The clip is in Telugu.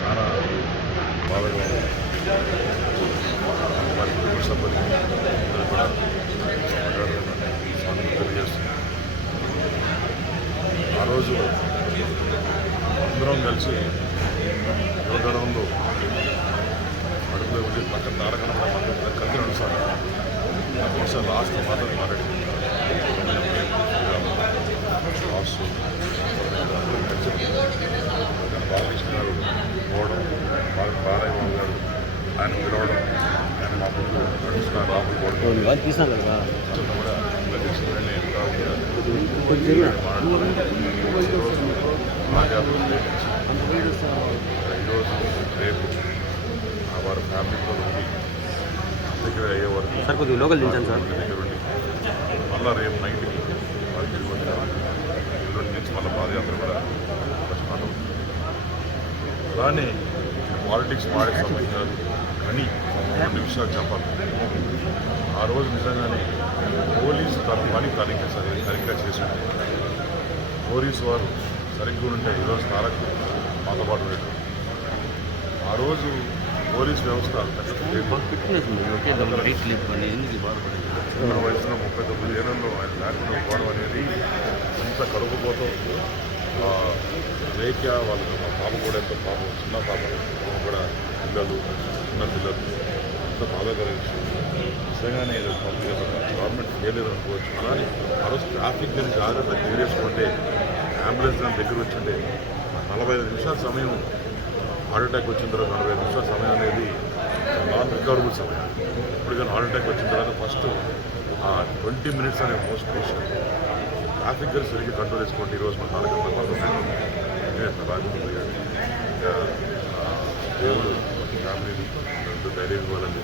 చాలా బాధగా ఉంది. మరి కుటుంబ సభ్యులు కూడా తెలియజేస్తుంది. ఆ రోజు అందరం కలిసి యువగణంలో అడుగులో ఉండి పక్కన తారకణ కలిసి నడుస్తారు. బహుశా లాస్ట్ మాత్రం మాట్లాడి లాస్ట్ బాలకృష్ణ గారు పోవడం, బాలయ్య బాబు గారు ఆయన పిలవడం, ఆయన మా పిల్లలు నడుస్తున్న రాహుల్ కూడా కూడా ఈరోజు రేపు వారి ఫ్యామిలీతో ఉండి దగ్గర అయ్యే వరకు దగ్గర ఉండి మళ్ళీ రేపు నైట్కి వారు తిరిగి వచ్చారు. ఎల్లుండి నుంచి మళ్ళీ పాదయాత్ర కూడా స్టార్ట్ అవుతుంది. అలానే పాలిటిక్స్ మాడే సమయం కాదు కానీ 2 విషయాలు చెప్పాలి. ఆ రోజు నిజంగానే పోలీసు తన పని సరిగ్గా చేసింది. పోలీసు వారు సరిగ్గా ఉంటే ఈరోజు తారక్ మాతో పాటు పెట్టారు. ఆ రోజు పోలీస్ వ్యవస్థ చిన్న వయసులో 39 ఏళ్లలో ఆయన లేకుండా పోవడం అనేది ఎంత కలుపుకోతో రేఖ్య వాళ్ళ పాప కూడా ఎంతో పాపం, చిన్న పాప కూడా పిల్లలు, చిన్న పిల్లలు ఎంత బాధాకర విషయం. నిజంగానే గవర్నమెంట్ చేయలేదు అనుకోవచ్చు. అలానే ఆ రోజు ట్రాఫిక్ కానీ జాగ్రత్త తీరేసుకుంటే అంబులెన్స్ దాని దగ్గర వచ్చింటే 45 నిమిషాల సమయం హార్ట్ అటాక్ వచ్చిన తర్వాత 45 నిమిషాల సమయం అనేది నాన్ రికవరబుల్ సమయం. ఇప్పుడు కానీ హార్ట్ అటాక్ వచ్చిన తర్వాత ఫస్ట్ 20 మినిట్స్ అనే మోస్ట్ క్రూషియల్. ట్రాఫిక్ కానీ సరిగ్గా కంట్రోల్ చేసుకోండి. ఈరోజు మన దేవుడు ఫ్యామిలీని ధైర్యం ఇవ్వాలని